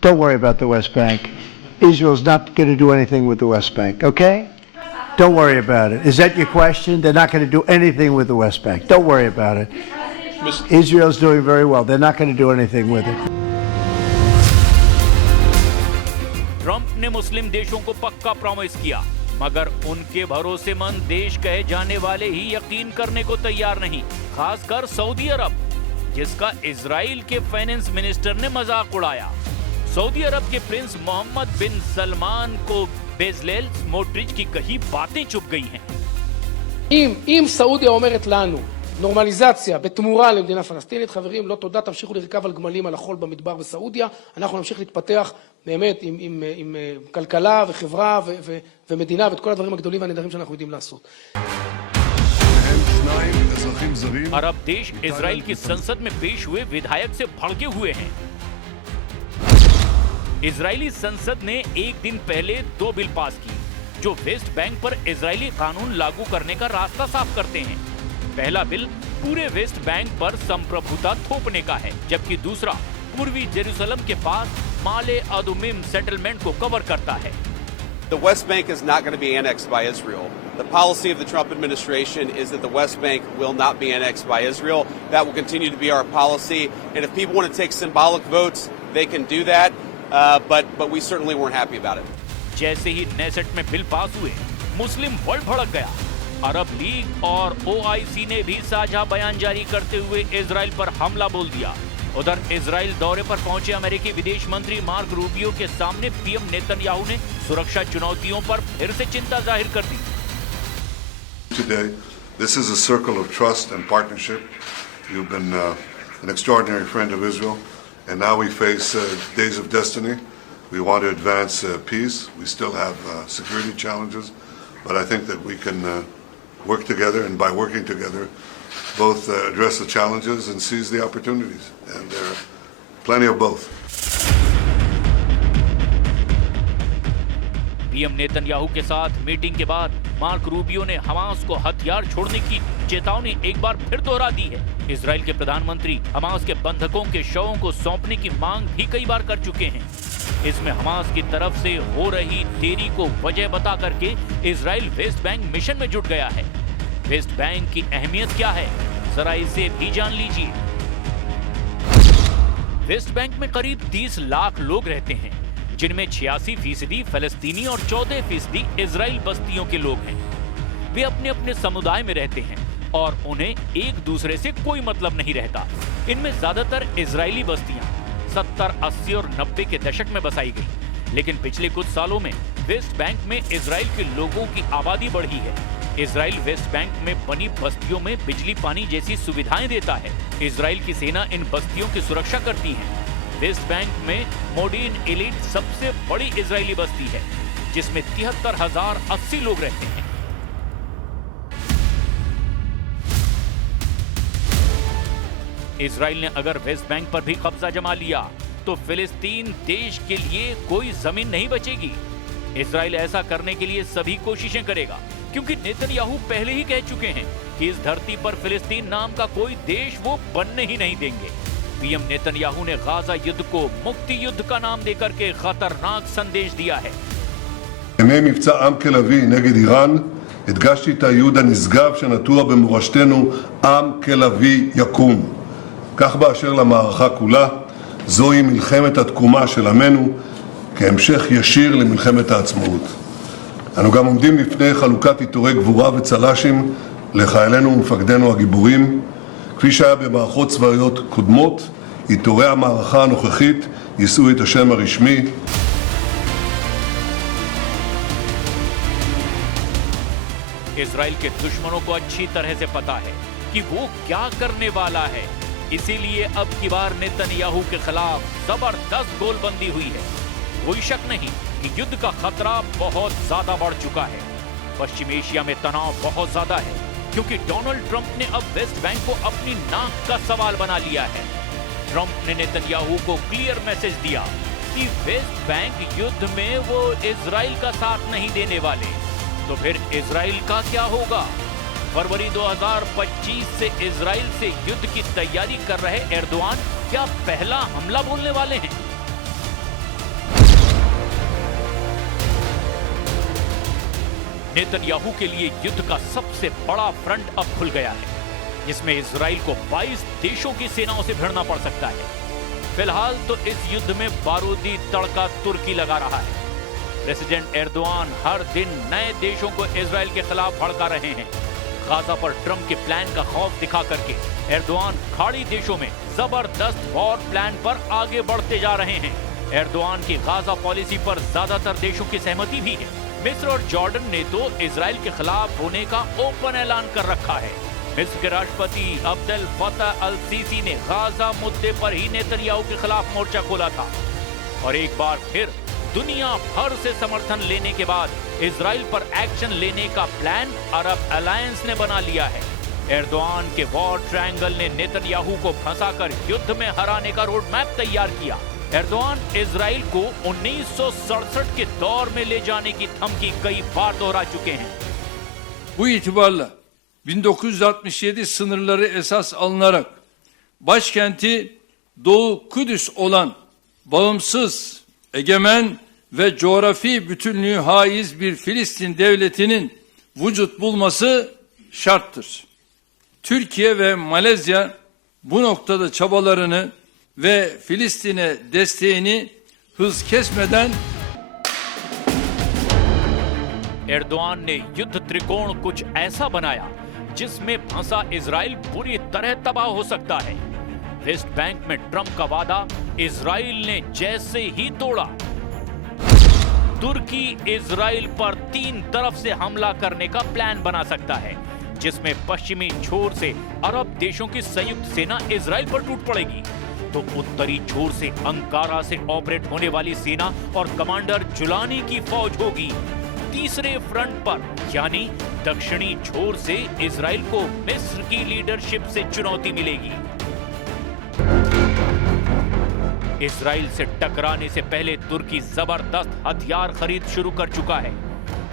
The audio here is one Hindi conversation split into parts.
Don't worry about the West Bank. Israel's not going to do anything with the West Bank, okay? Don't worry about it. Is that your question? They're not going to do anything with the West Bank. Don't worry about it. Israel's doing very well. They're not going to do anything with it. Trump ने मुस्लिम देशों को पक्का प्रॉमिस किया, मगर उनके भरोसेमंद देश कहे जाने वाले ही यकीन करने को तैयार नहीं, खासकर सऊदी अरब, जिसका इजराइल के फाइनेंस मिनिस्टर ने मजाक उड़ाया। सऊदी अरब के प्रिंस मोहम्मद बिन सलमान को बेजलेल स्मोट्रिच की कही बातें चुप गई हैं। אם סעודיה אומרת לנו נורמליזציה בתמורה למדינה פלסטינית, חברים, לא תודה, תמשיכו לרכב על גמלים על החול במדבר בסעודיה, אנחנו נמשיך להתפתח באמת עם כלכלה וחברה ומדינה ואת כל הדברים הגדולים והנהדרים שאנחנו יודעים לעשות. अरब देश इजराइल की संसद में पेश हुए विधायक से भड़के हुए हैं। इजरायली संसद ने एक दिन पहले 2 बिल पास की जो वेस्ट बैंक पर इजरायली कानून लागू करने का रास्ता साफ करते हैं। पहला बिल पूरे वेस्ट बैंक पर संप्रभुता थोपने का है, जबकि दूसरा पूर्वी जेरूसलम के पास माले अदुमिम सेटलमेंट को कवर करता है। The West Bank is not going to be annexed by Israel. The policy of the Trump administration is that the West Bank will not be annexed by Israel. That will continue to be our policy. And if people want to take symbolic votes, they can do that. But we certainly weren't happy about it. जैसे ही नेसेट में बिल पास हुए, मुस्लिम वर्ल्ड भड़क गया। अरब लीग और OIC ने भी साझा बयान जारी करते हुए इजराइल पर हमला बोल दिया। उधर इजराइल दौरे पर पहुंचे अमेरिकी विदेश मंत्री मार्क रूबियो के सामने पीएम नेतन्याहू ने सुरक्षा चुनौतियों पर फिर से चिंता जाहिर कर दी। Today, this is a circle of trust and partnership. You've been an extraordinary friend of Israel, and now we face days of destiny. We want to advance peace. We still have security challenges, but I think that we can work together, and by working together, both address the challenges and seize the opportunities. And there are plenty of both. PM Netanyahu के साथ मीटिंग के बाद मार्क रूबियो ने हमास को हथियार छोड़ने की चेतावनी एक बार फिर दोहरा दी है। इजराइल के प्रधानमंत्री हमास के बंधकों के शवों को सौंपने की मांग भी कई बार कर चुके हैं। इसमें हमास की तरफ से हो रही देरी को वजह बता करके इजराइल वेस्ट बैंक मिशन में जुट गया है। वेस्ट बैंक की अहमियत क्या है, जरा इसे भी जान लीजिए। वेस्ट बैंक में करीब 30 लाख लोग रहते हैं, जिनमें 86% फलस्तीनी और 14% इजराइल बस्तियों के लोग हैं। वे अपने अपने समुदाय में रहते हैं और उन्हें एक दूसरे से कोई मतलब नहीं रहता। इनमें ज्यादातर इजरायली बस्तियां 70, 80 और 90 के दशक में बसाई गई, लेकिन पिछले कुछ सालों में वेस्ट बैंक में इजराइल के लोगों की आबादी बढ़ी है। इजराइल वेस्ट बैंक में बनी बस्तियों में बिजली पानी जैसी सुविधाएं देता है। इजराइल की सेना इन बस्तियों की सुरक्षा करती है। वेस्ट बैंक में मोडीन एलिट सबसे बड़ी इजरायली बस्ती है, जिसमें 73,080 लोग रहते हैं। इजराइल ने अगर वेस्ट बैंक पर भी कब्जा जमा लिया तो फिलिस्तीन देश के लिए कोई जमीन नहीं बचेगी। इजराइल ऐसा करने के लिए सभी कोशिशें करेगा, क्योंकि नेतन्याहू पहले ही कह चुके हैं कि इस धरती पर फिलिस्तीन नाम का कोई देश वो बनने ही नहीं देंगे। पीएम नेतन्याहू ने गाजा युद्ध को मुक्ति युद्ध का नाम देकर के खतरनाक संदेश दिया है। בימי מבצע עם כלבי נגד איראן הדגשתי את הייעוד הנשגב שנטוע במורשתנו עם כלבי יקום. כך באשר למערכה כולה, זוהי מלחמת התקומה של עמנו כהמשך ישיר למלחמת העצמאות. אנו גם עומדים לפני חלוקת עיטורי גבורה וצל"שים לחיילינו ומפקדינו הגיבורים. כפי שהיה במערכות צבאיות קודמות, עיטורי המערכה הנוכחית יישאו את השם הרשמי. इजराइल के दुश्मनों को अच्छी तरह से पता है कि वो क्या करने वाला है, इसीलिए अब की बार नेतन्याहू के खिलाफ जबरदस्त गोलबंदी हुई है। कोई शक नहीं कि युद्ध का खतरा बहुत ज्यादा बढ़ चुका है। पश्चिम एशिया में तनाव बहुत ज्यादा है क्योंकि डोनाल्ड ट्रंप ने अब वेस्ट बैंक को अपनी नाक का सवाल बना लिया है। ट्रंप ने नेतन्याहू को क्लियर मैसेज दिया कि वेस्ट बैंक युद्ध में वो इजराइल का साथ नहीं देने वाले। तो फिर इजराइल का क्या होगा? फरवरी 2025 से इजराइल से युद्ध की तैयारी कर रहे एर्दोआन क्या पहला हमला बोलने वाले हैं? नेतन्याहू के लिए युद्ध का सबसे बड़ा फ्रंट अब खुल गया है, जिसमें इजराइल को 22 देशों की सेनाओं से भिड़ना पड़ सकता है। फिलहाल तो इस युद्ध में बारूदी तड़का तुर्की लगा रहा है। प्रेसिडेंट एर्दोआन हर दिन नए देशों को इजराइल के खिलाफ भड़का रहे हैं। गाजा पर ट्रंप के प्लान का खौफ दिखा करके एर्दोआन खाड़ी देशों में जबरदस्त वॉर प्लान पर आगे बढ़ते जा रहे हैं। एर्दोआन की गाजा पॉलिसी पर ज्यादातर देशों की सहमति भी है। मिस्र और जॉर्डन ने तो इजराइल के खिलाफ होने का ओपन ऐलान कर रखा है। मिस्र के राष्ट्रपति अब्देल फतह अल सीसी ने गाजा मुद्दे पर ही नेतन्याहू के खिलाफ मोर्चा खोला था और एक बार फिर दुनिया भर से समर्थन लेने के बाद इजराइल पर एक्शन लेने का प्लान अरब अलायंस ने बना लिया है। एर्दोआन के वॉर ट्रायंगल ने नेतन्याहू को फंसाकर युद्ध में हराने का रोड मैप तैयार किया। एर्दोआन इजराइल को 1967 के दौर में ले जाने की धमकी कई बार दोहरा चुके हैं। Bu itibarla 1967 sınırları esas alınarak başkenti Doğu Kudüs olan bağımsız, egemen ve coğrafi bütünlüğü haiz bir Filistin devletinin vücut bulması şarttır. Türkiye ve Malezya bu noktada çabalarını ve Filistin'e desteğini hız kesmeden Erdogan ने युद्ध त्रिकोण कुछ ऐसा बनाया जिसमें फंसा इजराइल पूरी तरह तबाह हो सकता है। वेस्ट बैंक में ट्रंप का वादा इजराइल ने जैसे ही तोड़ा, तुर्की इजराइल पर 3 तरफ से हमला करने का प्लान बना सकता है, जिसमें पश्चिमी छोर से अरब देशों की संयुक्त सेना इजराइल पर टूट पड़ेगी तो उत्तरी छोर से अंकारा से ऑपरेट होने वाली सेना और कमांडर जुलानी की फौज होगी। तीसरे फ्रंट पर यानी दक्षिणी छोर से इजराइल को मिस्र की लीडरशिप से चुनौती मिलेगी। इजराइल से टकराने से पहले तुर्की जबरदस्त हथियार खरीद शुरू कर चुका है।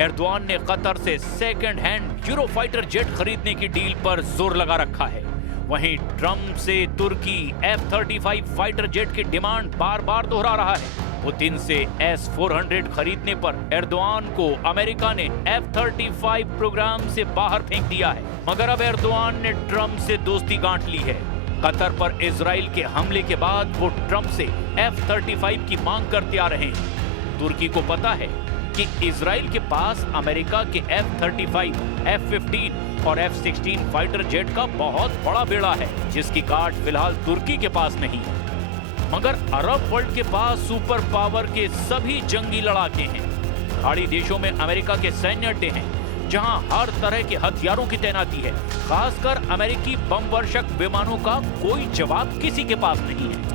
एर्दोआन ने कतर से सेकंड हैंड यूरोफाइटर जेट खरीदने की डील पर जोर लगा रखा है। वहीं ट्रंप से तुर्की F-35 फाइटर जेट की डिमांड बार बार दोहरा रहा है। पुतिन से S-400 खरीदने पर एर्दोआन को अमेरिका ने F-35 प्रोग्राम से बाहर फेंक दिया है, मगर अब एर्दोआन ने ट्रंप से दोस्ती गांठ ली है। कतर पर इजराइल के हमले के बाद वो ट्रंप से F-35 की मांग करते आ रहे हैं। तुर्की को पता है कि इजराइल के पास अमेरिका के F-35, F-15 और F-16 फाइटर जेट का बहुत बड़ा बेड़ा है, जिसकी गांठ फिलहाल तुर्की के पास नहीं है। मगर अरब वर्ल्ड के पास सुपर पावर के सभी जंगी लड़ाके हैं। खाड़ी देशों में अमेरिका के सैन्य अड्डे हैं, जहां हर तरह के हथियारों की तैनाती है। खासकर अमेरिकी बम वर्षक विमानों का कोई जवाब किसी के पास नहीं है।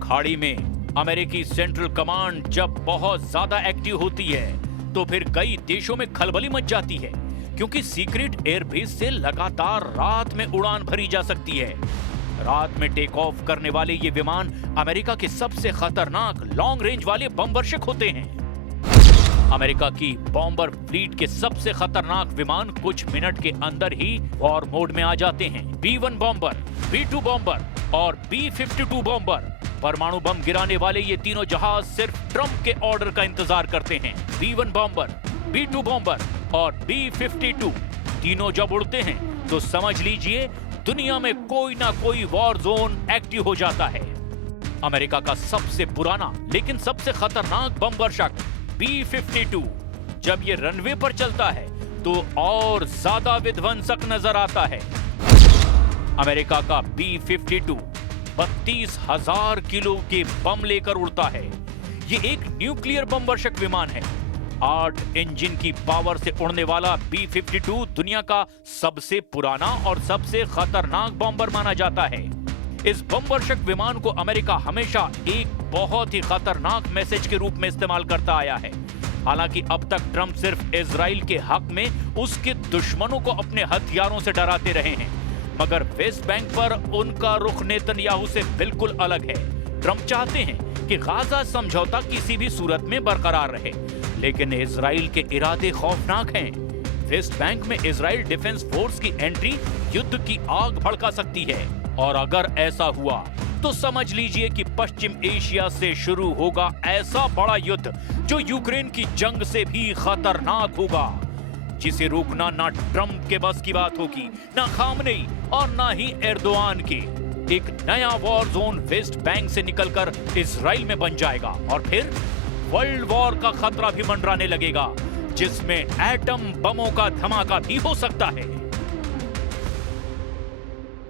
खाड़ी में अमेरिकी सेंट्रल कमांड जब बहुत ज्यादा एक्टिव होती है तो फिर कई देशों में खलबली मच जाती है, क्योंकि सीक्रेट एयरबेस से लगातार रात में उड़ान भरी जा सकती है। रात में टेक ऑफ करने वाले ये विमान अमेरिका के सबसे खतरनाक लॉन्ग रेंज वाले बम वर्षक होते हैं। अमेरिका की बॉम्बर फ्लीट के सबसे खतरनाक विमान कुछ मिनट के अंदर ही वॉर मोड में आ जाते हैं। B-1 बॉम्बर, B-2 बॉम्बर और B-52 बॉम्बर, परमाणु बम गिराने वाले ये तीनों जहाज सिर्फ ट्रंप के ऑर्डर का इंतजार करते हैं। B-1 बॉम्बर, B-2 बॉम्बर और B-52 तीनों जब उड़ते हैं तो समझ लीजिए दुनिया में कोई ना कोई वॉर जोन एक्टिव हो जाता है। अमेरिका का सबसे पुराना लेकिन सबसे खतरनाक बम वर्षक B-52 जब ये रनवे पर चलता है तो और ज्यादा विध्वंसक नजर आता है। अमेरिका का B-52 32,000 किलो के बम लेकर उड़ता है। ये एक न्यूक्लियर बम वर्षक विमान है। 8 इंजन की पावर से उड़ने वाला B-52 दुनिया का सबसे पुराना और सबसे खतरनाक बॉम्बर माना जाता है। इस बमवर्षक विमान को अमेरिका हमेशा एक बहुत ही खतरनाक मैसेज के रूप में इस्तेमाल करता आया है। हालांकि अब तक ट्रंप सिर्फ इजराइल के हक में उसके दुश्मनों को अपने हथियारों से डराते रहे हैं, मगर वेस्ट बैंक पर उनका रुख नेतन्याहू से बिल्कुल अलग है। ट्रंप चाहते हैं कि गाजा समझौता किसी भी सूरत में बरकरार रहे, लेकिन इजराइल के इरादे खौफनाक हैं। वेस्ट बैंक में इजराइल डिफेंस फोर्स की एंट्री युद्ध की आग भड़का सकती है, और अगर ऐसा हुआ तो समझ लीजिए कि पश्चिम एशिया से शुरू होगा ऐसा बड़ा युद्ध जो यूक्रेन की जंग से भी खतरनाक होगा, जिसे रोकना ना ट्रंप के बस की बात होगी, ना खामनेई और ना ही एर्दोआन की। एक नया वॉर जोन वेस्ट बैंक से निकलकर इजराइल में बन जाएगा, और फिर वर्ल्ड वॉर का खतरा भी मंडराने लगेगा, जिसमें एटम बमों का धमाका भी हो सकता है।